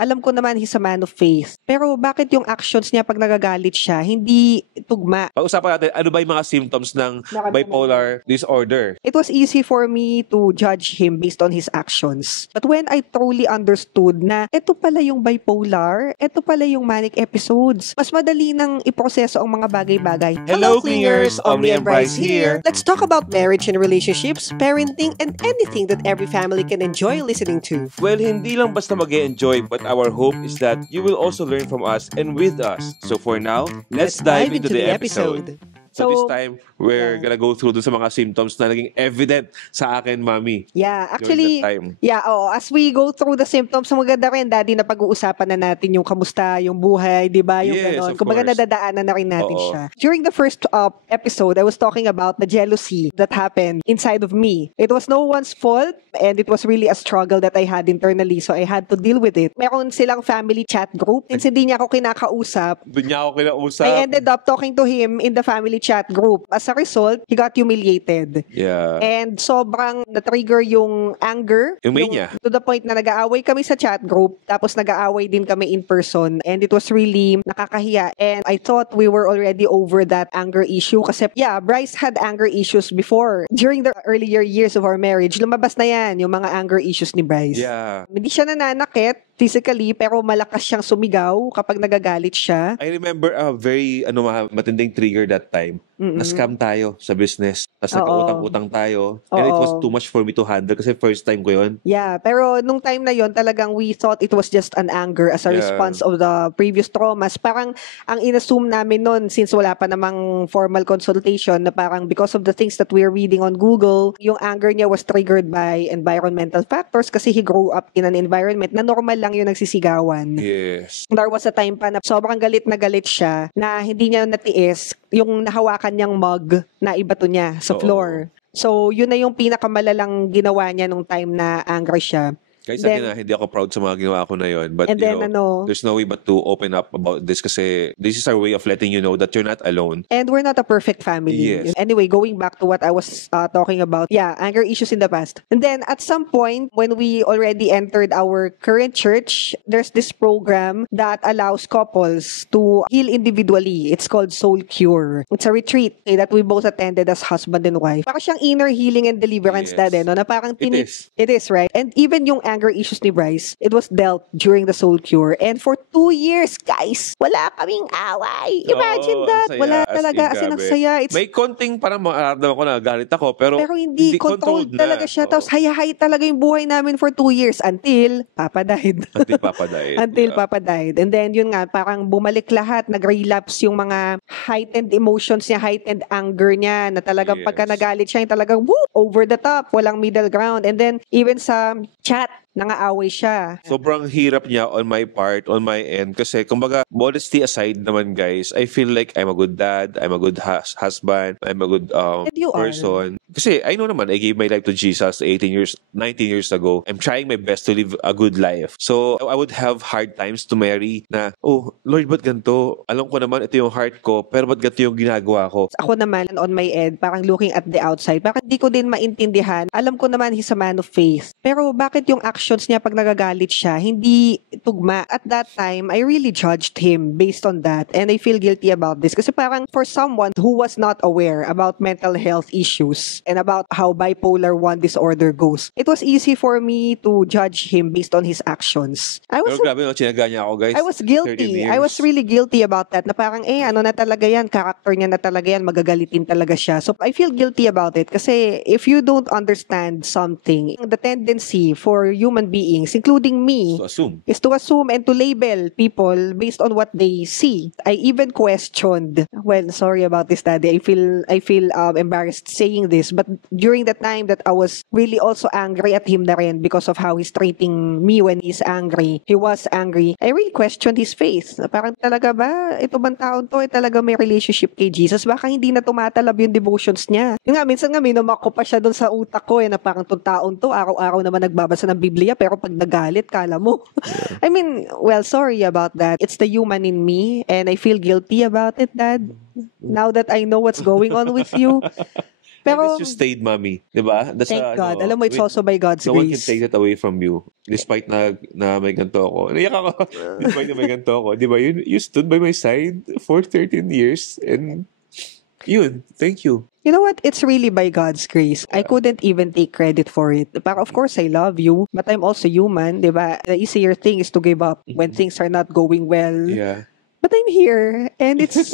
Alam ko naman he's a man of faith. Pero bakit yung actions niya pag nagagalit siya, hindi tugma? Pag-usapan natin, ano ba yung mga symptoms ng bipolar disorder? It was easy for me to judge him based on his actions. But when I truly understood na ito pala yung bipolar, ito pala yung manic episodes, mas madali nang iproseso ang mga bagay-bagay. Hello, Clingers! Omni and Bryce here. Let's talk about marriage and relationships, parenting, and anything that every family can enjoy listening to. Well, hindi lang basta mag-enjoy, but our hope is that you will also learn from us and with us. So for now, let's dive into the episode. So this time, we're gonna go through dun sa mga symptoms na naging evident sa akin, Mami. Yeah, actually, as we go through the symptoms, maganda rin, Daddy, na pag-uusapan na natin yung kamusta, yung buhay, di ba? Yung ganon. Kumbaga nadadaanan na rin natin siya. During the first episode, I was talking about the jealousy that happened inside of me. It was no one's fault, and it was really a struggle that I had internally, so I had to deal with it. Meron silang family chat group, since hindi niya ako kinakausap. Doon niya ako kinausap. I ended up talking to him in the family chat group. As a result, he got humiliated. Yeah. And sobrang na-trigger yung anger. Yung mania. To the point na nag-aaway kami sa chat group, tapos nag-aaway din kami in person. And it was really nakakahiya. And I thought we were already over that anger issue kasi, Bryce had anger issues before. During the earlier years of our marriage, lumabas na yan, yung mga anger issues ni Bryce. Yeah. Hindi siya nananakit physically, pero malakas siyang sumigaw kapag nagagalit siya. I remember a very matinding trigger that time. Na-scam tayo sa business. Tapos nagka-utang-utang tayo. And it was too much for me to handle kasi first time ko yun. Yeah, pero nung time na yon talagang we thought it was just an anger as a response of the previous traumas. Parang ang inassume namin nun, since wala pa namang formal consultation, na parang because of the things that we're reading on Google, yung anger niya was triggered by environmental factors kasi he grew up in an environment na normal lang yung nagsisigawan. Yes. There was a time pa na sobrang galit na galit siya na hindi niya natiis yung nahawakan niyang mug na ibato niya sa floor. So, yun na yung pinakamalalang ginawa niya nung time na angry siya. Guys, hindi ako proud sa mga ginawa ko na yun. But, there's no way but to open up about this kasi this is our way of letting you know that you're not alone. And we're not a perfect family. Yes. Anyway, going back to what I was talking about, anger issues in the past. And then, at some point, when we already entered our current church, there's this program that allows couples to heal individually. It's called Soul Cure. It's a retreat that we both attended as husband and wife. Parang siyang inner healing and deliverance no? Na parang It is, right? And even yung anger issues ni Bryce, it was dealt during the Soul Cure. And for 2 years, guys, wala kaming away. Imagine that. Saya, wala talaga. As in, ang saya. May konting parang makaramdaman ko na galit ako, pero hindi controlled talaga siya. Tapos hay-hay talaga yung buhay namin for 2 years until Papa died. Until Papa died. And then, yun nga, parang bumalik lahat. Nag-relapse yung mga heightened emotions niya, heightened anger niya, na talagang pagka nagalit siya, yung talagang over the top, walang middle ground. And then, even sa chat, nangaaway siya. Sobrang hirap niya on my part, on my end. Kasi, kumbaga, modesty aside naman, guys, I feel like I'm a good dad, I'm a good husband, I'm a good person. Kasi, I know naman, I gave my life to Jesus 19 years ago. I'm trying my best to live a good life. So, I would have hard times to marry na, Lord, ba't ganito? Alam ko naman, ito yung heart ko, pero ba't ganito yung ginagawa ko? Ako naman, on my end, parang looking at the outside, parang hindi ko din maintindihan. Alam ko naman, he's a man of faith. Pero bakit yung actions niya pag nagagalit siya, hindi tugma? At that time, I really judged him based on that. And I feel guilty about this. Kasi parang for someone who was not aware about mental health issues and about how bipolar 1 disorder goes, it was easy for me to judge him based on his actions. Pero grabe, chinaga niya ako, guys. I was guilty. I was really guilty about that. Na parang, ano na talaga yan, character niya na talaga yan, magagalitin talaga siya. So, I feel guilty about it. Kasi if you don't understand something, the tendency for human beings, including me, is to assume and to label people based on what they see. I even questioned, sorry about this, Daddy. I feel embarrassed saying this, but during the time that I was really also angry at him na rin because of how he's treating me when he's angry. He was angry. I really questioned his faith. Parang talaga ba, ito bang taon to, talaga may relationship kay Jesus? Baka hindi na tumatalab yung devotions niya. Yung nga, minsan nga, minamak ko pa siya doon sa utak ko, na parang itong taon to, araw-araw naman nagbabasa ng Biblia, pero pag nagalit, kala mo. I mean, sorry about that. It's the human in me, and I feel guilty about it, Dad. Now that I know what's going on with you. Pero, you stayed, mommy. Diba? That's thank God. Alam mo, it's also by God's no one can grace. take that away from you. Despite na may ganito ako. Naiyak ako. Despite na may ganito ako. Diba? You stood by my side for 13 years and yun, thank you. You know what? It's really by God's grace. I couldn't even take credit for it. But of course, I love you, but I'm also human, diba? The easier thing is to give up when things are not going well. Yeah. But I'm here, and it's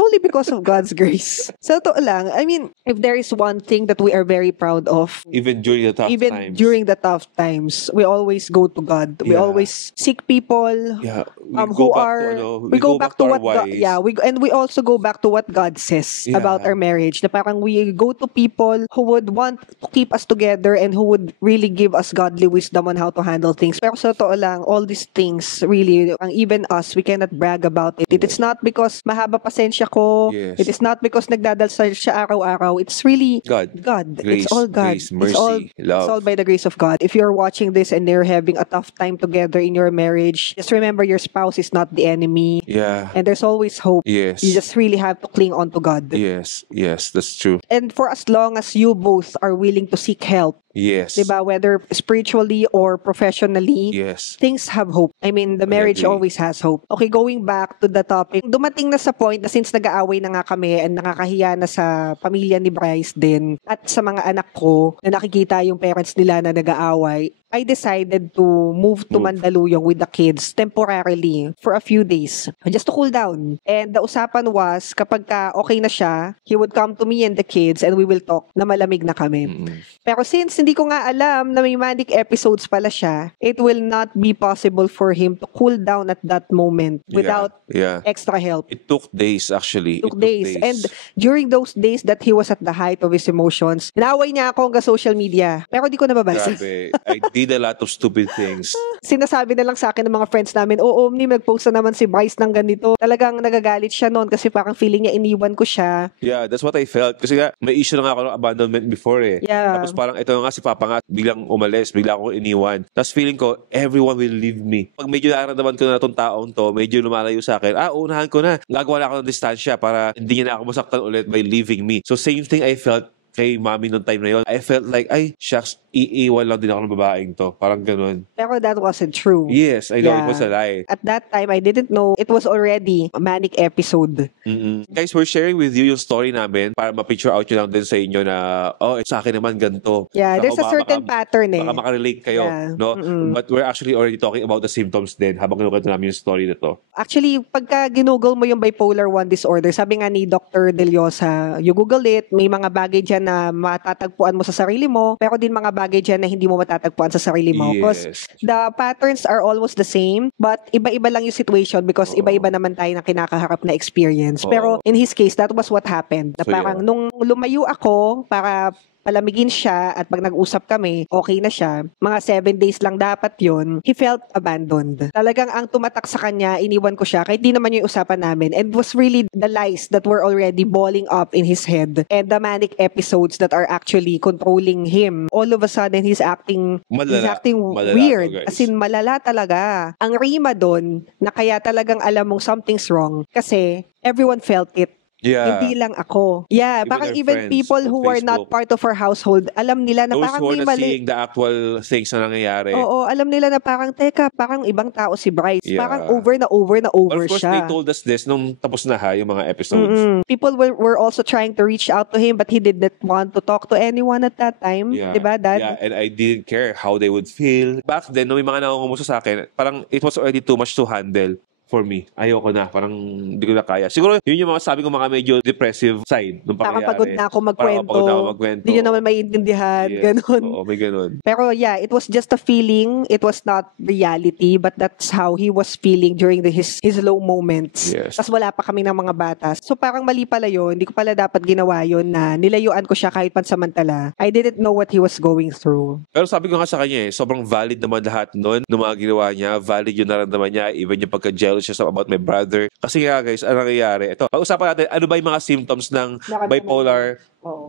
only because of God's grace. Sa totoo lang, I mean, if there is one thing that we are very proud of, Even during the tough even times. during the tough times, we always go to God. We Yeah. always seek people Yeah. who are We go back to what our God, whys. and we also go back to what God says Yeah. about our marriage. Na parang we go to people who would want to keep us together and who would really give us godly wisdom on how to handle things. Pero sa totoo lang, all these things really, even us, we cannot brag about it. It is not because mahaba pasensya ko. Yes. It is not because nagdadasal siya araw-araw. It's really God. It's Grace, all God. grace, mercy, love. It's all by the grace of God. If you're watching this and you're having a tough time together in your marriage, just remember your spouse is not the enemy. Yeah. And there's always hope. Yes. You just really have to cling on to God. Yes, that's true. And for as long as you both are willing to seek help, Yes. diba, whether spiritually or professionally, Yes. things have hope. I mean, the marriage agree. always has hope. Okay, going back to the topic, dumating na sa point na since nag-aaway na nga kami and nakakahiya na sa pamilya ni Bryce din at sa mga anak ko na nakikita yung parents nila na nag-aaway, I decided to move to Mandaluyong with the kids temporarily for a few days just to cool down. And the usapan was kapag ka okay na siya, he would come to me and the kids and we will talk na malamig na kami. Pero since hindi ko nga alam na may manic episodes pala siya, it will not be possible for him to cool down at that moment without Yeah. extra help. It took days actually. Took days. And during those days that he was at the height of his emotions, inaaway niya ako hanggang social media. Pero di ko nababasa. Grabe. I did a lot of stupid things. Sinasabi na lang sa akin ng mga friends namin, oo, Omni, nag-post na naman si Bryce ng ganito. Talagang nagagalit siya noon kasi parang feeling niya iniwan ko siya. Yeah, that's what I felt. Kasi nga, may issue na nga ako ng abandonment before eh. Yeah. Tapos parang ito nga si Papa nga, biglang umalis, bigla ako iniwan. Tapos feeling ko, everyone will leave me. Pag medyo nararamdaman ko na itong taong to, medyo lumalayo sa akin, unahan ko na. Gagawa na ako ng distansya para hindi niya na ako masaktan ulit by leaving me. So same thing I felt kay mami nung time na yun. I felt like, ay, shucks, iiwan lang din ako ng babaeng to. Parang ganun. Pero that wasn't true. Yes, I know it was a lie. At that time, I didn't know it was already a manic episode. Guys, we're sharing with you yung story namin para ma-picture out nyo lang din sa inyo na, sa akin naman ganito. Yeah, So, there's a certain pattern eh. Baka makarelate kayo, Yeah. no? But we're actually already talking about the symptoms din habang kinukwento namin yung story na to. Actually, pagka ginugol mo yung bipolar 1 disorder, sabi nga ni Dr. Deliosa, you Google it, may mga bagay dyan na matatagpuan mo sa sarili mo, pero din mga bagay dyan na hindi mo matatagpuan sa sarili mo. Because Yes. the patterns are almost the same, but iba-iba lang yung situation because iba-iba naman tayo ng kinakaharap na experience. Pero in his case, that was what happened. Na So, parang nung lumayo ako para palamigin siya at pag nag-usap kami, okay na siya. Mga 7 days lang dapat yon. He felt abandoned. Talagang ang tumatak sa kanya, iniwan ko siya kahit di naman yung usapan namin. And it was really the lies that were already balling up in his head and the manic episodes that are actually controlling him. All of a sudden, he's acting Malala weird. to, guys. As in, malala talaga. Ang rima doon, na kaya talagang alam mong something's wrong kasi everyone felt it. Yeah. Hindi lang ako. Yeah, Even parang our even friends people on who are not Facebook. part of our household, alam nila na Those parang who are may not mali. seeing the actual things na nangyayari. Oo, alam nila na parang, teka, parang ibang tao si Bryce. Yeah. Parang over But over of course, siya. they told us this nung tapos na yung mga episodes. People were also trying to reach out to him but he did not want to talk to anyone at that time. Yeah. Diba, Dad? Yeah, and I didn't care how they would feel. Back then, nung may mga nangungumusta sa akin, parang it was already too much to handle for me. Ayoko na. Parang hindi ko na kaya. Siguro, yun yung mga sabi ko mga medyo depressive side nung Parang pangyayari. pagod na ako Parang magkwento. pagod na ako magkwento. Hindi nyo naman maiintindihan. Yes. Ganon. Oo, may ganun. Pero yeah, it was just a feeling. It was not reality, but that's how he was feeling during his low moments. Yes. Tapos wala pa kami ng mga batas. So parang mali pala yun. Hindi ko pala dapat ginawa yun na nilayuan ko siya kahit pansamantala. I didn't know what he was going through. Pero sabi ko nga sa kanya sobrang valid naman lahat nun ng mga ginawa niya. Valid yung naramdaman niya. Even yung pagka-jealous siya about my brother. Kasi nga guys, ano nangyayari? Ito, pag-usapan natin, ano ba yung mga symptoms ng Nakaramdaman bipolar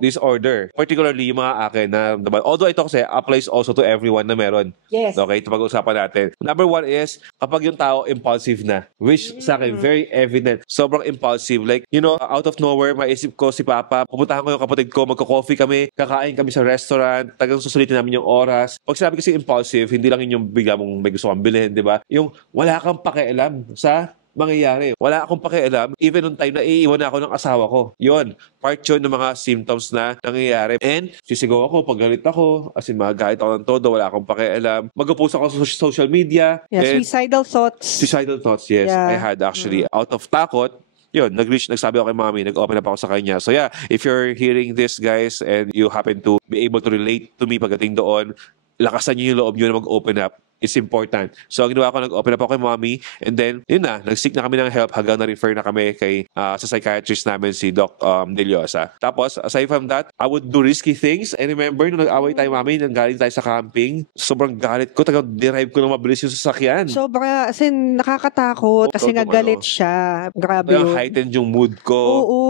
disorder. Particularly yung mga akin na, although ito kasi applies also to everyone na meron. Yes. Okay, ito pag-usapan natin. Number one is, kapag yung tao impulsive na, which sa akin, very evident. Sobrang impulsive. Like, out of nowhere, maisip ko si Papa, pupuntahan ko yung kapatid ko, magko-coffee kami, kakain kami sa restaurant, tagang susulitin namin yung oras. Pag sinabi kasi impulsive, hindi lang yun yung bigla mong may gusto kang bilhin, di ba? Yung wala kang pakialam sa mangyayari. Wala akong pakialam even nung time na iiwan ako ng asawa ko. Yun, part yun ng mga symptoms na nangyayari. And sisigaw ako, paggalit ako, as in magalit ako ng todo, wala akong pakialam. Mag-post ako sa social media. Yeah, and suicidal thoughts. Suicidal thoughts, yes. Yeah. I had actually. Out of takot, yun, nagsabi ako kay mami, nag-open up ako sa kanya. So yeah, if you're hearing this, guys, and you happen to be able to relate to me pagdating doon, lakasan niyo yung loob niyo na mag-open up. It's important. So, ang ginawa ko, nag-open up ako kay mommy, and then, yun na, nag-seek na kami ng help hanggang na-refer na kami kay, sa psychiatrist namin, si Doc Deliosa. Tapos, aside from that, I would do risky things. I remember, nung nag-away tayo, mami, nang galing tayo sa camping, sobrang galit ko, derive ko na mabilis yung sasakyan. Sobra, as in, nakakatakot, kasi nga galit siya. Grabe yun. Heightened yung mood ko. Oo.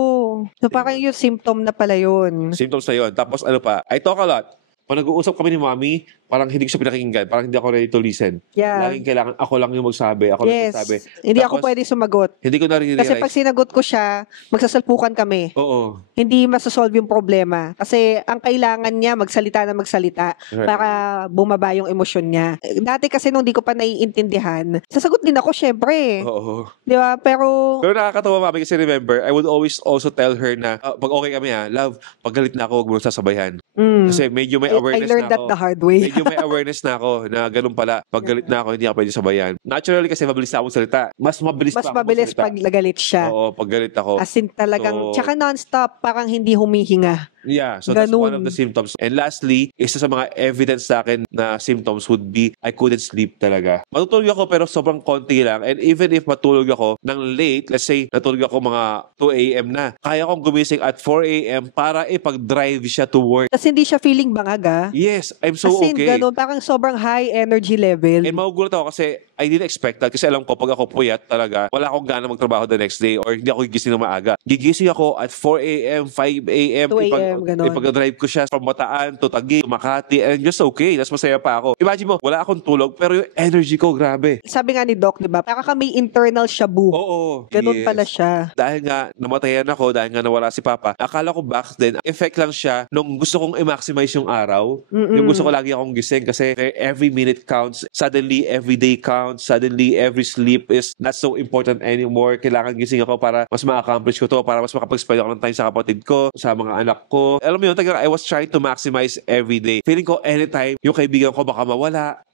So, parang yung symptom na pala yun. Symptoms na yun. Tapos, ano pa, I talk a lot. Pag nag-uusap kami ni mami, parang hindi ko siya pinakinggan. Parang hindi ako ready to listen. Yeah. Laging kailangan, ako lang yung magsabi. Ako lang yung magsabi. Hindi Tapos, ako pwede sumagot. Hindi ko na-realize. Kasi pag sinagot ko siya, magsasalpukan kami. Oo. Hindi masasolve yung problema. Kasi ang kailangan niya, magsalita na magsalita para bumaba yung emosyon niya. Dati kasi nung di ko pa naiintindihan, sasagot din ako, syempre. Oo. Di ba? Pero nakakatawa, mami, kasi remember, I would always also tell her na, pag okay kami love, pag galit na ako, huwag mo sasabayan. Kasi medyo may awareness I learned na that ako. the hard way. Medyo may awareness na ako na ganun pala. Pag galit na ako, hindi ako pwede sabayan. Naturally kasi mabilis na akong salita. Mas mabilis pa ako mabilis magsalita. pag galit siya. Oo, pag galit ako. As in talagang, tsaka non-stop, parang hindi humihinga. Yeah, so that's one of the symptoms. And lastly, isa sa mga evidence sa akin na symptoms would be I couldn't sleep talaga. Matutulog ako pero sobrang konti lang. And even if matulog ako ng late, let's say natulog ako mga 2 a.m. na, kaya kong gumising at 4 a.m. para ipag-drive siya to work. Kasi hindi siya feeling bangag Yes, I'm so as in, okay. ganun, parang sobrang high energy level. And magugulat ako kasi I didn't expect that kasi alam ko pag ako puyat talaga, wala akong gana magtrabaho the next day or hindi ako gigising ng maaga. Gigising ako at 4 a.m., 5 a.m. 2 a.m., ganun. Ipag-drive ko siya from Bataan to Taguig, Makati, and just okay. Tapos masaya pa ako. Imagine mo, wala akong tulog pero yung energy ko, grabe. Sabi nga ni Doc, di ba? Para kami internal shabu. Oo. Ganun yes. pala siya. Dahil nga namatayan ako, dahil nga nawala si Papa, akala ko back then, effect lang siya nung gusto kong i-maximize yung araw. Yung gusto ko lagi akong gising kasi every minute counts. Suddenly, every day counts. Suddenly, every sleep is not so important anymore. Kailangan gising ako para mas ma-accomplish ko to, para mas makapag-spend ako ng time sa kapatid ko, sa mga anak ko. Alam mo yun, I was trying to maximize every day. Feeling ko anytime, yung kaibigan ko baka mawala.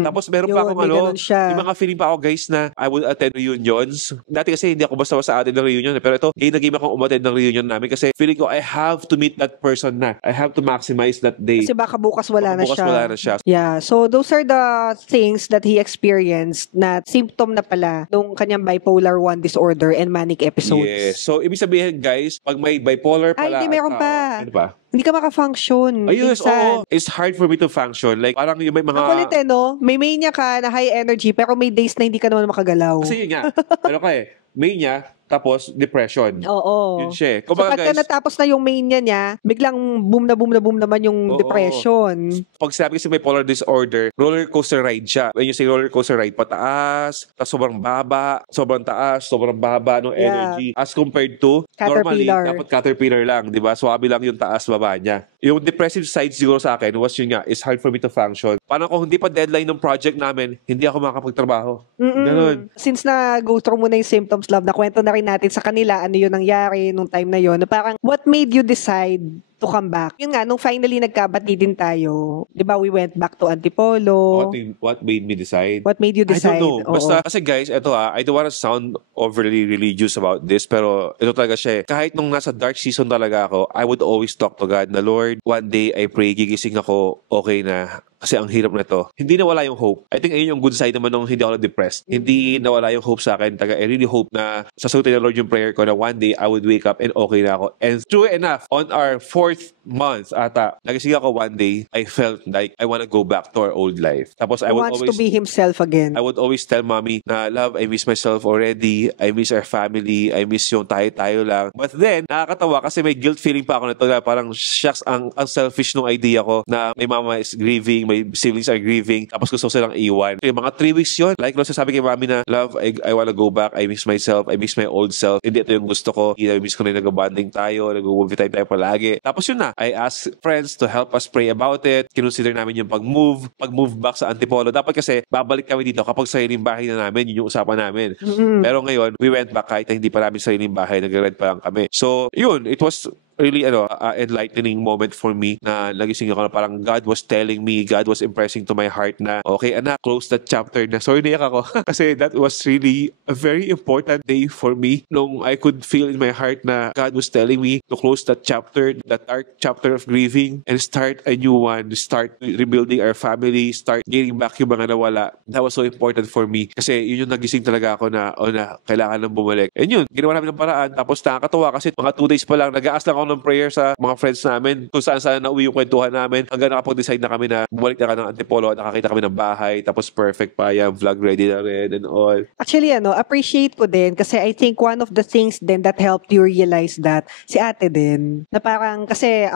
Tapos meron pa akong yung mga feeling pa ako guys na I would attend reunions. Dati kasi hindi ako basta-basta attend ng reunion. Pero ito, naging akong umattend ng reunion namin kasi feeling ko I have to meet that person na. I have to maximize that day. Kasi baka bukas wala na siya. siya. Yeah, so those are the things that he experienced na symptom na pala nung kanyang bipolar 1 disorder and manic episodes. Yes. So, ibig sabihin guys, pag may bipolar pala. Ay, hindi, meron pa. Ano pa? Hindi ka maka-function. Ayos, oo. It's hard for me to function. Like, parang yung may mga... Ang kulit no? May mania ka na high energy pero may days na hindi ka naman makagalaw. Kasi yun nga. Pero mania, tapos depression. Oo. Yun siya. So, pagka natapos na yung mania niya, biglang boom naman yung depression. Pag sabi kasi may bipolar disorder, roller coaster ride siya. When you say roller coaster ride, pataas, tapos sobrang baba, sobrang taas, sobrang baba ng energy. As compared to, normally, dapat caterpillar lang, di ba? Swabe lang yung taas, baba niya. Yung depressive side siguro sa akin was yun nga, it's hard for me to function. Parang kung hindi pa deadline ng project namin, hindi ako makakapagtrabaho. Ganun. Since na-go through mo na yung symptoms, love, na kwento na rin natin sa kanila ano yun nangyari nung time na yun. Na parang, what made you decide to come back? Yun nga, nung finally nagkabati din tayo, di ba, we went back to Antipolo. What made me decide? What made you decide? I don't know. Basta, kasi guys, eto I don't wanna sound overly religious about this, pero ito talaga siya. Kahit nung nasa dark season talaga ako, I would always talk to God na, Lord, one day I pray, gigising ako, okay na. kasi ang hirap na to. Hindi nawala yung hope. I think ayun yung good side naman nung hindi ako depressed. Hindi nawala yung hope sa akin. I really hope na sasagutin ng Lord yung prayer ko na one day I would wake up and okay na ako. And true enough, on our 4th month ata, nagising ako one day, I felt like I want to go back to our old life. Tapos He wants to be himself again. I would always tell mommy na, love, I miss myself already. I miss our family. I miss yung tayo-tayo lang. But then, nakakatawa kasi may guilt feeling pa ako na to na parang, shucks, ang selfish nung idea ko na may mama is grieving, may siblings are grieving, tapos gusto ko silang iwan. Okay, mga 3 weeks yun. Like, sabi kay mami na, love, I wanna go back. I miss myself. I miss my old self. Hindi ito yung gusto ko. I miss ko na yung nag-bonding tayo, nag-movie time tayo palagi. Tapos yun na, I asked friends to help us pray about it. Kinonsider namin yung pag-move back sa Antipolo. Dapat kasi, babalik kami dito kapag sariling bahay na namin, yun yung usapan namin. Pero ngayon, we went back kahit hindi pa namin sariling bahay, nag-rent pa lang kami. So, yun, it was really enlightening moment for me na nagising ako na parang God was telling me, God was impressing to my heart na, okay anak, close that chapter na. Sorry, naiyak ako. Kasi that was really a very important day for me nung I could feel in my heart na God was telling me to close that chapter, that dark chapter of grieving and start a new one, start rebuilding our family, start getting back yung mga nawala. That was so important for me. Kasi yun yung nagising talaga ako na, kailangan nang bumalik. And yun, ginawa namin ng paraan. Tapos nakakatawa kasi mga 2 days pa lang, nag-aas lang ako ng prayer sa mga friends namin kung saan nauwi yung kwentuhan namin hanggang nakapag-decide na kami na bumalik na ka ng Antipolo at nakakita kami ng bahay tapos perfect pa yan, vlog ready na rin and all. Actually, appreciate ko din kasi I think one of the things din that helped you realize that si ate din, na parang kasi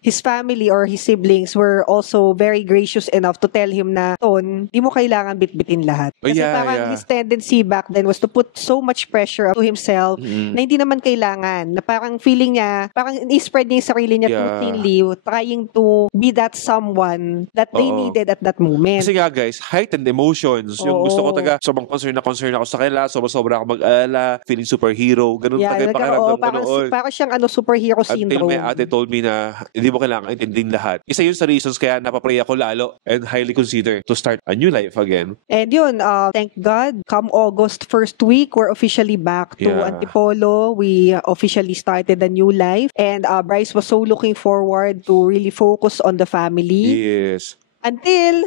his family or his siblings were also very gracious enough to tell him na, Ton, di mo kailangan bitbitin lahat. Kasi his tendency back then was to put so much pressure to himself na hindi naman kailangan, na parang feeling niya, parang i-spread niya yung sarili niya too thinly, trying to be that someone that they needed at that moment. Kasi nga guys, heightened emotions. Yung gusto ko sobrang concern ako sa kanila, sobra ako mag-alala, feeling superhero, ganun taga pakiramdam ko noon. Parang siyang superhero syndrome. Until may ate told me na hindi mo kailangan intindihin lahat. Isa yun sa reasons kaya napapray ako lalo and highly consider to start a new life again. And yun, thank God, come August 1st week, we're officially back to Antipolo. We officially started a new life. And Bryce was so looking forward to really focus on the family. Yes. Until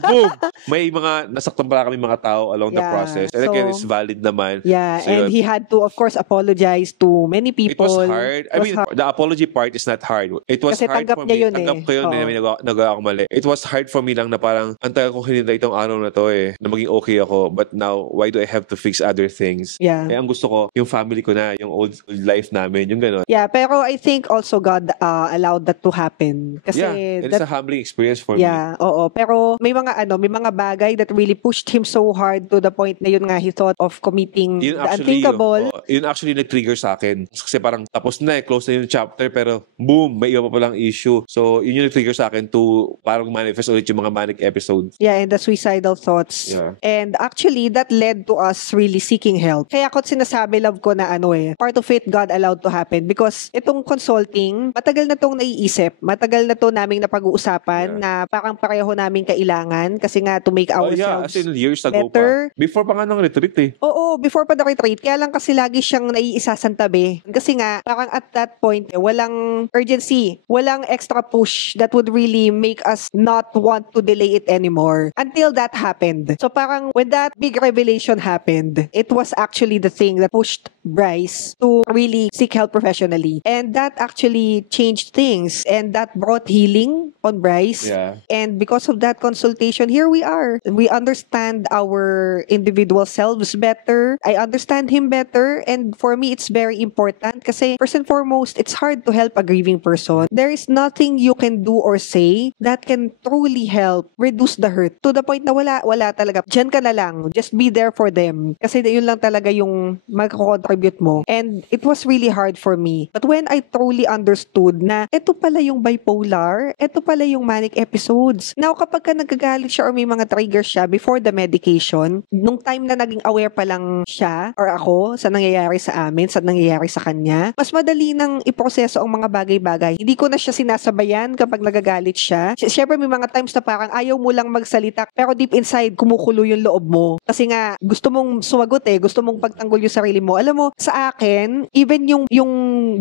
boom, may mga nasaktan pala kami mga tao along the process. And again, it's valid naman. Yeah, so, and he had to, of course, apologize to many people. It was hard. The apology part is not hard. It was kasi hard for me. Tanggap ko yun, nagawa ako mali. It was hard for me lang na parang, antagal ko hinintay itong araw na to na maging okay ako. But now, why do I have to fix other things? Yeah. Ang gusto ko, yung family ko na, yung old life namin, yung gano'n. Yeah, pero I think also God allowed that to happen. Kasi it's a humbling experience for me. Yeah, oo. Pero may mga bagay that really pushed him so hard to the point na yun nga he thought of committing the unthinkable. Yun actually nag-trigger sa akin. Kasi parang tapos na close na yung chapter pero boom, may iba pa palang issue. So yun yung nag-trigger sa akin to parang manifest ulit yung mga manic episodes. Yeah, and the suicidal thoughts. Yeah. And actually, that led to us really seeking help. Kaya ako sinasabi, love ko na part of it God allowed to happen because itong consulting, matagal na tong naiisip. Matagal na to naming napag-uusapan na parang pareho namin kailangan kasi nga to make ourselves as in years ago better. Pa. Before pa nga ng retreat Oo, before pa the retreat. Kaya lang kasi lagi siyang naiisasantabi. Kasi nga, parang at that point, walang urgency, walang extra push that would really make us not want to delay it anymore until that happened. So parang when that big revelation happened, it was actually the thing that pushed Bryce to really seek help professionally. And that actually changed things and that brought healing on Bryce. Yeah. And because of that consultation, here we are. We understand our individual selves better. I understand him better. And for me, it's very important kasi first and foremost, it's hard to help a grieving person. There is nothing you can do or say that can truly help reduce the hurt to the point na wala talaga. Diyan ka na lang. Just be there for them. Kasi yun lang talaga yung mag-contribute mo. And it was really hard for me. But when I truly understood na ito pala yung bipolar, ito pala yung manic episodes. Now, kapag ka nagagalit siya or may mga triggers siya before the medication, nung time na naging aware pa lang siya or ako sa nangyayari sa amin, sa nangyayari sa kanya, mas madali nang iproseso ang mga bagay-bagay. Hindi ko na siya sinasabayan kapag nagagalit siya. Siyempre, may mga times na parang ayaw mo lang magsalita, pero deep inside, kumukulo yung loob mo. Kasi nga, gusto mong sumagot gusto mong pagtanggol yung sarili mo. Alam mo, mo, sa akin, even yung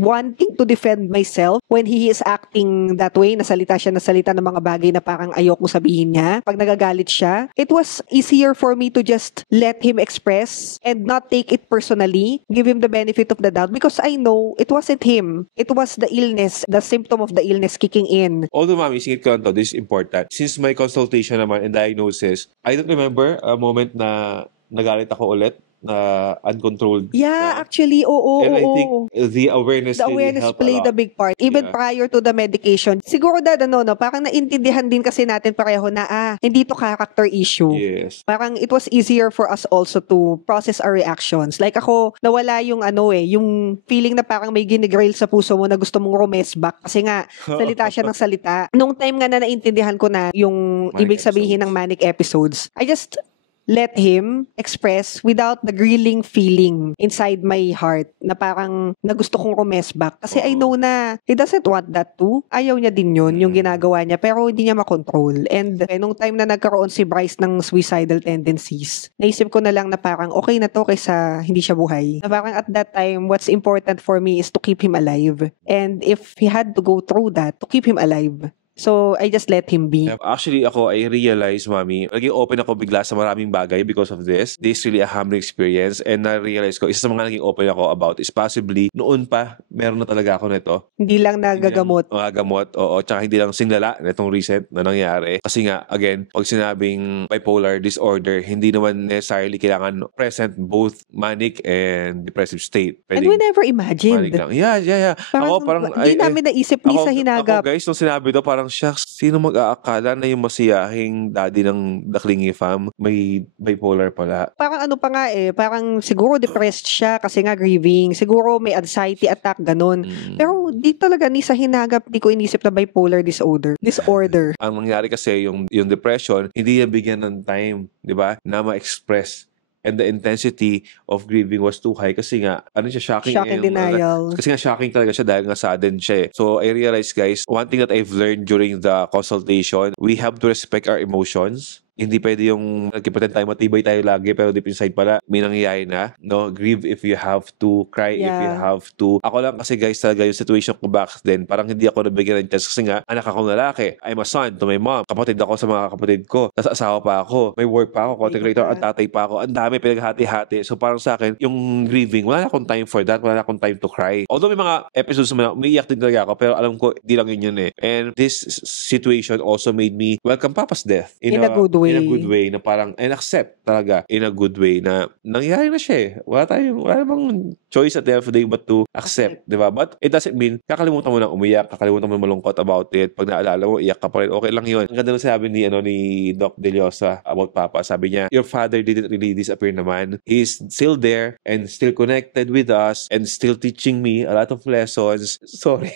wanting to defend myself when he is acting that way, nasalita siya ng mga bagay na parang ayokong sabihin niya, pag nagagalit siya, it was easier for me to just let him express and not take it personally, give him the benefit of the doubt because I know it wasn't him. It was the illness, the symptom of the illness kicking in. Although, mami, singit ko lang to, this is important. Since my consultation naman and diagnosis, I don't remember a moment na nagalit ako ulit, na uncontrolled. Yeah, actually, oo. And I think the awareness really helped played a a lot. big part. Even prior to the medication. Siguro parang naintindihan din kasi natin pareho na, hindi to character issue. Yes. Parang it was easier for us also to process our reactions. Like ako, nawala yung yung feeling na parang may ginigrail sa puso mo na gusto mong rumesback kasi nga, salita siya ng salita. Nung time nga na naintindihan ko na yung ibig sabihin ng manic episodes, I just let him express without the grilling feeling inside my heart na parang na gusto kong rumesback. Kasi I know na he doesn't want that too. Ayaw niya din yun, yung ginagawa niya, pero hindi niya makontrol. And nung time na nagkaroon si Bryce ng suicidal tendencies, naisip ko na lang na parang okay na to kaysa hindi siya buhay. Na parang at that time, what's important for me is to keep him alive. And if he had to go through that, to keep him alive. So, I just let him be. Actually, I realized, mami, naging open ako bigla sa maraming bagay because of this. This is really a humbling experience. And na-realize ko, isa sa mga naging open ako about is possibly, noon pa, meron na talaga ako nito. Hindi lang nagagamot. Nagagamot, oo. Tsaka hindi lang singlala na itong recent na nangyari. Kasi nga, again, pag sinabing bipolar disorder, hindi naman necessarily kailangan present both manic and depressive state. And we never imagined. Manic lang. Yeah. Parang, hindi namin naisip ni sa hinagap. Ako guys, nung sinabi to, parang shucks, sino mag-aakala na yung masiyahing daddy ng The Clingy Fam may bipolar pala? Parang ano pa nga parang siguro depressed siya kasi nga grieving. Siguro may anxiety attack, ganun. Pero di talaga ni sa hinagap, di ko inisip na bipolar disorder. Ang nangyari kasi yung depression, hindi niya bigyan ng time, di ba, na ma-express. And the intensity of grieving was too high kasi nga, shocking denial. Kasi nga shocking talaga siya dahil nga sudden siya. So I realized, guys, one thing that I've learned during the consultation, we have to respect our emotions. Hindi pwede yung nagkipatan tayo, matibay tayo lagi, pero deep inside pala, may nangyayari na. No? Grieve if you have to, cry if you have to. Ako lang kasi guys, talaga yung situation ko back then, parang hindi ako nabigyan ng chance kasi nga, anak akong lalaki. I'm a son to my mom. Kapatid ako sa mga kapatid ko. Tapos asawa pa ako. May work pa ako, content creator, at tatay pa ako. Ang dami pinaghati-hati. So parang sa akin, yung grieving, wala na akong time for that. Wala na akong time to cry. Although may mga episodes naman, umiiyak din talaga ako, pero alam ko, di lang yun And this situation also made me welcome Papa's death. In a good way. In a good way na parang and accept talaga in a good way na nangyari na siya Wala namang choice at the end of the day but to accept, di ba? But it doesn't mean kakalimutan mo na umiyak, kakalimutan mo na malungkot about it. Pag naalala mo, iyak ka pa rin. Okay lang yun. Ang ganda nung sabi ni Doc Deliosa about Papa. Sabi niya, your father didn't really disappear naman. He's still there and still connected with us and still teaching me a lot of lessons. Sorry.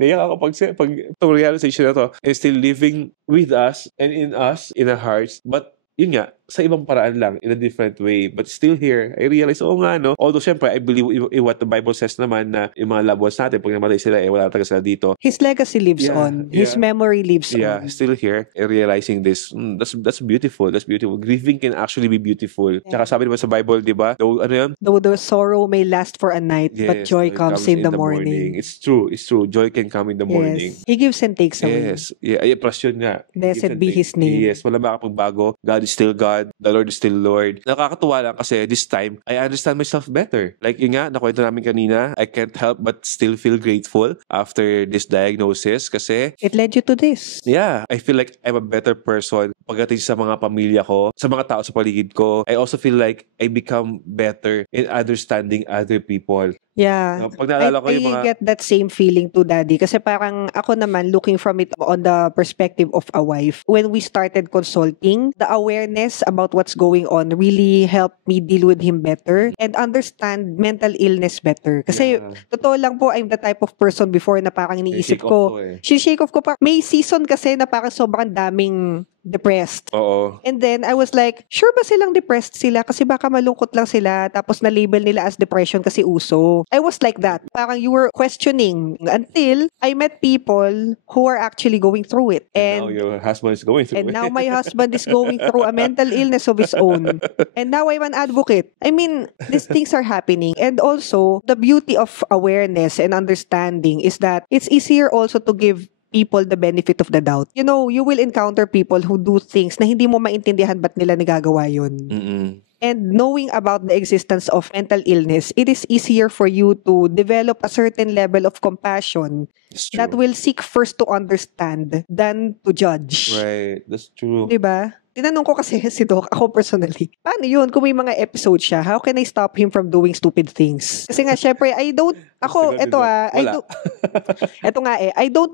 Naiyak ako pag itong realization na to is still living with us and in us, in our hearts. But yun nga, sa ibang paraan lang, in a different way. But still here, I realize, no? Although, syempre, I believe in what the Bible says naman na yung mga loved ones natin, pag namatay sila, wala talaga sila dito. His legacy lives on. His memory lives on. Yeah, still here, realizing this. That's beautiful. That's beautiful. Grieving can actually be beautiful. Tsaka sabi naman sa Bible, di ba? Though the sorrow may last for a night, but joy comes in the morning. It's true. Joy can come in the morning. He gives and takes away. Yes. Yeah, plus yun nga. Blessed be His name. Yes, wala makapagbago. God is still God. The Lord is still Lord. Nakakatuwa lang kasi this time, I understand myself better. Like yun nga, nakwento namin kanina, I can't help but still feel grateful after this diagnosis kasi it led you to this. Yeah, I feel like I'm a better person pagdating sa mga pamilya ko, sa mga tao sa paligid ko. I also feel like I become better in understanding other people. Yeah. Pag naalala ko yung mga... I get that same feeling too, Daddy. Kasi parang ako naman, looking from it on the perspective of a wife, when we started consulting, the awareness about what's going on really helped me deal with him better and understand mental illness better. Kasi totoo lang po, I'm the type of person before na parang iniisip ko, shake off ko pa. May season kasi na parang sobrang daming depressed. Oo. And then, I was like, sure ba silang depressed sila? Kasi baka malungkot lang sila, tapos na-label nila as depression kasi uso. I was like that. Parang you were questioning until I met people who are actually going through it. And now your husband is going through And it. now my husband is going through a mental illness of his own. And now I'm an advocate. I mean, these things are happening. And also, the beauty of awareness and understanding is that it's easier also to give people the benefit of the doubt. You know, you will encounter people who do things na hindi mo maintindihan ba't nila nagagawa yun. And knowing about the existence of mental illness, it is easier for you to develop a certain level of compassion that will seek first to understand than to judge. Right, that's true. Diba? Tinanong ko kasi si Doc, ako personally, paano yun? Kung may mga episode siya, how can I stop him from doing stupid things? Kasi nga, syempre, I don't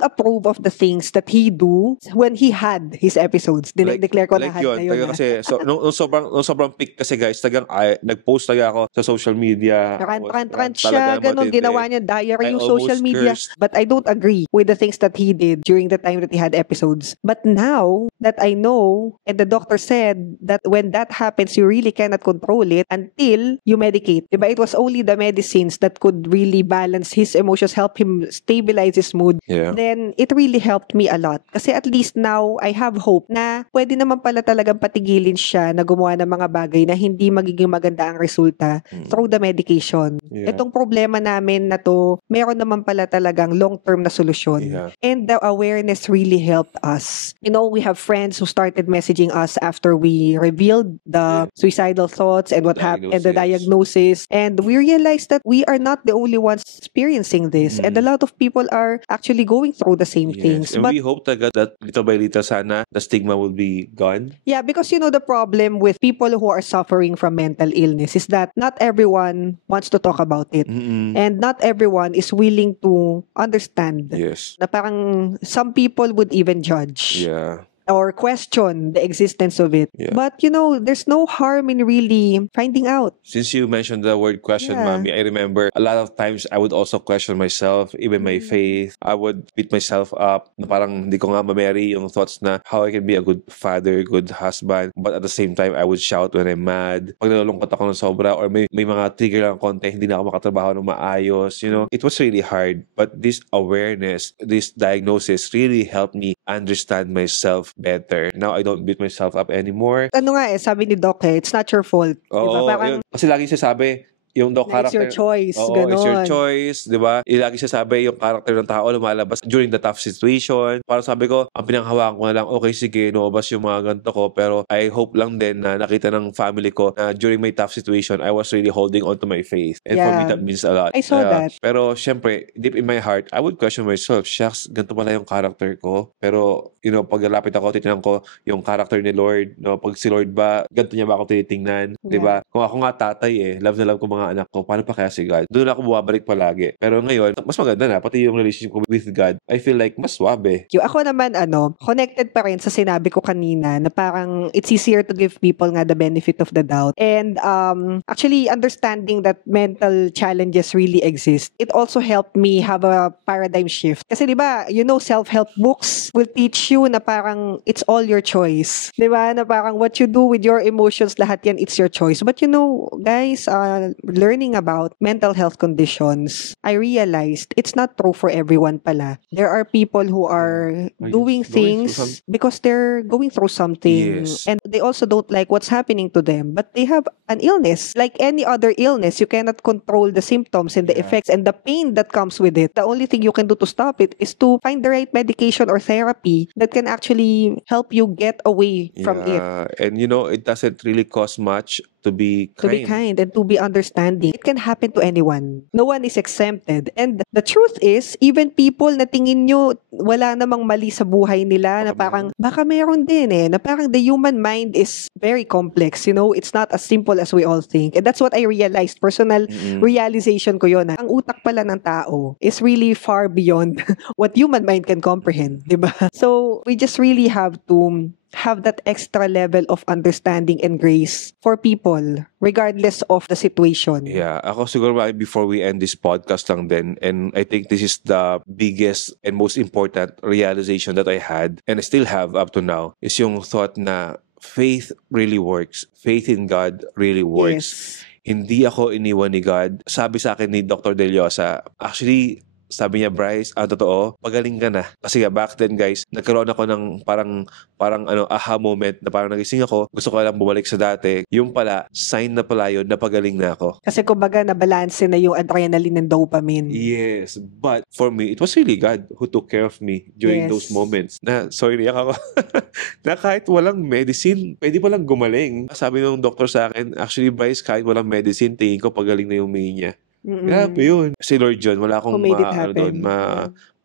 approve of the things that he do when he had his episodes. Declare ko na had na yun. Kasi, nung sobrang peak kasi guys, nag-post ako sa social media. Rant siya, ganun, ginawa niya, diary yung social media. Cursed. But I don't agree with the things that he did during the time that he had episodes. But now that I know, and the doctor said that when that happens, you really cannot control it until you medicate. Diba? It was only the medicines that could really balance his emotions, help him stabilize his mood. Yeah. Then, it really helped me a lot. Kasi at least now, I have hope na pwede naman pala talagang patigilin siya na gumawa ng mga bagay na hindi magiging maganda ang resulta through the medication. Yeah. Itong problema namin na to, meron naman pala talagang long-term na solusyon. Yeah. And the awareness really helped us. You know, we have friends who started messaging us after we revealed the suicidal thoughts and what happened and the diagnosis. And we realized that we are not the only ones experiencing this. And a lot of people are actually going through the same things. And we hope that little by little sana the stigma will be gone. Yeah, because you know the problem with people who are suffering from mental illness is that not everyone wants to talk about it. And not everyone is willing to understand. Yes. Na parang some people would even judge. Yeah. Or question the existence of it. Yeah. But, you know, there's no harm in really finding out. Since you mentioned the word question, Mommy, I remember a lot of times I would also question myself, even my faith. I would beat myself up na parang hindi ko nga ma-marry yung thoughts na how I can be a good father, good husband. But at the same time, I would shout when I'm mad. Pag nalulungkot ako ng sobra or may mga trigger lang konti, hindi na ako makatrabaho ng maayos. You know, it was really hard. But this awareness, this diagnosis really helped me understand myself better. Now, I don't beat myself up anymore. Ano nga sabi ni Doc it's not your fault. Oo, diba? Parang, yun. Kasi lagi sinasabi, yung daw character... It's your choice. Oo, ganon. it's your choice, di ba? Lagi sinasabi yung character ng tao lumalabas during the tough situation. Parang sabi ko, ang pinanghawakan ko na lang, okay, sige, lumabas yung mga ganito ko. Pero I hope lang din na nakita ng family ko na during my tough situation, I was really holding on to my faith. And for me, that means a lot. I saw that. Pero syempre, deep in my heart, I would question myself, shucks, ganito pala yung character ko. Pero, you know, pag lapit ako, titignan ko yung character ni Lord. No? Pag si Lord ba, ganito niya ba ako tinitingnan? Di ba? Kung ako nga tatay love na love ko mga anak ko, paano pa kaya si God? Doon ako bumabalik palagi. Pero ngayon, mas maganda na, pati yung relationship ko with God, I feel like mas swabe. Ako naman, connected pa rin sa sinabi ko kanina na parang it's easier to give people nga the benefit of the doubt. And actually, understanding that mental challenges really exist, it also helped me have a paradigm shift. Kasi di ba, you know, self-help books will teach you na parang it's all your choice. Di ba? Na parang what you do with your emotions, lahat yan, it's your choice. But you know, guys, learning about mental health conditions, I realized it's not true for everyone pala. There are people who are doing things because they're going through something. Yes. And they also don't like what's happening to them. But they have an illness. Like any other illness, you cannot control the symptoms and the effects and the pain that comes with it. The only thing you can do to stop it is to find the right medication or therapy that can actually help you get away from it. And you know, it doesn't really cost much to be kind. To be kind and to be understanding. It can happen to anyone. No one is exempted. And the truth is, even people na tingin nyo wala namang mali sa buhay nila, na parang, baka meron din na parang the human mind is very complex. You know, it's not as simple as we all think. And that's what I realized. Personal realization ko yun. Ang utak pala ng tao is really far beyond what human mind can comprehend. Diba? So, we just really have to have that extra level of understanding and grace for people, regardless of the situation. Yeah, ako siguro before we end this podcast lang din, and I think this is the biggest and most important realization that I had, and I still have up to now, is yung thought na faith really works. Faith in God really works. Yes. Hindi ako iniwan ni God. Sabi sa akin ni Dr. Deliosa, actually, sabi niya, Bryce, totoo, pagaling ka na. Kasi back then, guys, nagkaroon ako ng parang aha moment na parang nagising ako, gusto ko lang bumalik sa dati. Yung pala, sign na pala yun, napagaling na ako. Kasi kumbaga, nabalanse na yung adrenaline and dopamine. Yes, but for me, it was really God who took care of me during those moments. Na, sorry, niyak ako. Na kahit walang medicine, pwede palang gumaling. Sabi ng doktor sa akin, actually, Bryce, kahit walang medicine, tingin ko pagaling na yung may niya. Grabe yun. Si Lord John, wala akong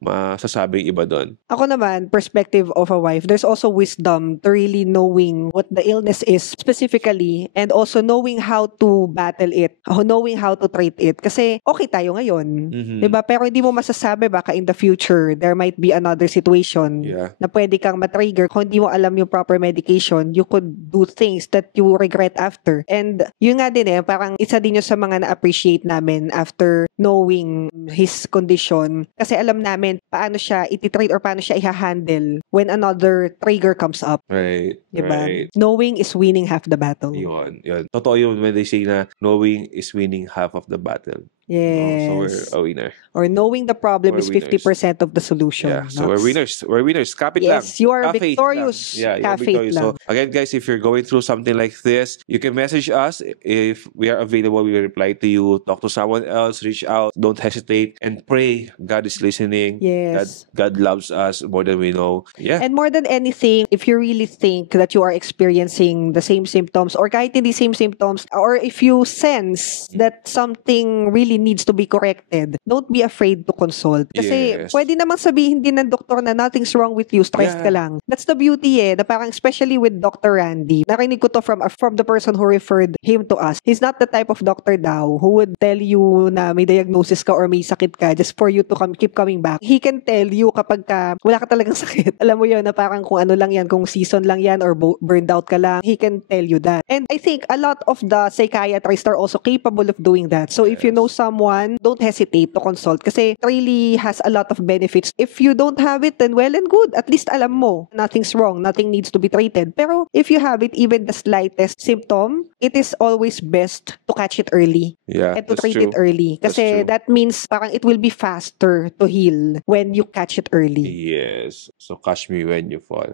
masasabing iba doon. Ako naman, perspective of a wife, there's also wisdom to really knowing what the illness is specifically and also knowing how to battle it, knowing how to treat it. Kasi okay tayo ngayon, diba? Pero hindi mo masasabi baka in the future, there might be another situation na pwede kang matrigger. Kung hindi mo alam yung proper medication, you could do things that you regret after. And yun nga din parang isa din yung sa mga na-appreciate namin after knowing his condition. Kasi alam namin paano siya iti-treat or paano siya i-handle when another trigger comes up. Right. Diba? Right. Knowing is winning half the battle. Yun. Totoo yun when they say na knowing is winning half of the battle. Yes. So we're a winner. Or knowing the problem is 50% of the solution. Yeah. So we're winners. We're winners. Kapit lang. Yes, you are Ka-faith victorious. Lang. Yeah, you're victorious. So again, guys, if you're going through something like this, you can message us. If we are available, we will reply to you. Talk to someone else. Reach out. Don't hesitate. And pray. God is listening. Yes. God loves us more than we know. Yeah. And more than anything, if you really think that you are experiencing the same symptoms or kahit hindi same symptoms, or if you sense that something really needs to be corrected, don't be afraid to consult. Kasi pwede namang sabihin din ng doktor na nothing's wrong with you, stressed ka lang. That's the beauty na parang especially with Dr. Randy. Narinig ko to from the person who referred him to us. He's not the type of doctor daw who would tell you na may diagnosis ka or may sakit ka just for you to keep coming back. He can tell you kapag wala ka talagang sakit. Alam mo yun na parang kung ano lang yan, kung season lang yan or burned out ka lang, he can tell you that. And I think a lot of the psychiatrists are also capable of doing that. So if you know someone, don't hesitate to consult kasi it really has a lot of benefits. If you don't have it, then well and good. At least alam mo, nothing's wrong. Nothing needs to be treated. Pero if you have it, even the slightest symptom, it is always best to catch it early. Yeah, and to treat it early. Kasi that means parang it will be faster to heal when you catch it early. Yes. So catch me when you fall.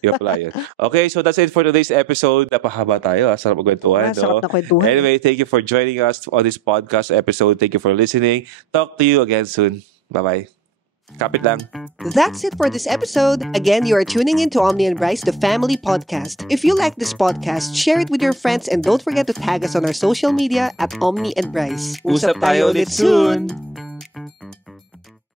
You apply it. Okay, so that's it for today's episode. Napahaba tayo. Sarap magkwentuhan. Sarap na kwentuhan. Anyway, thank you for joining us on this podcast episode. Thank you for listening. Talk to you again soon. Bye-bye. Kapit lang. That's it for this episode. Again, you are tuning in to Omni and Bryce, the family podcast. If you like this podcast, share it with your friends and don't forget to tag us on our social media at Omni and Bryce. Usap tayo ulit soon!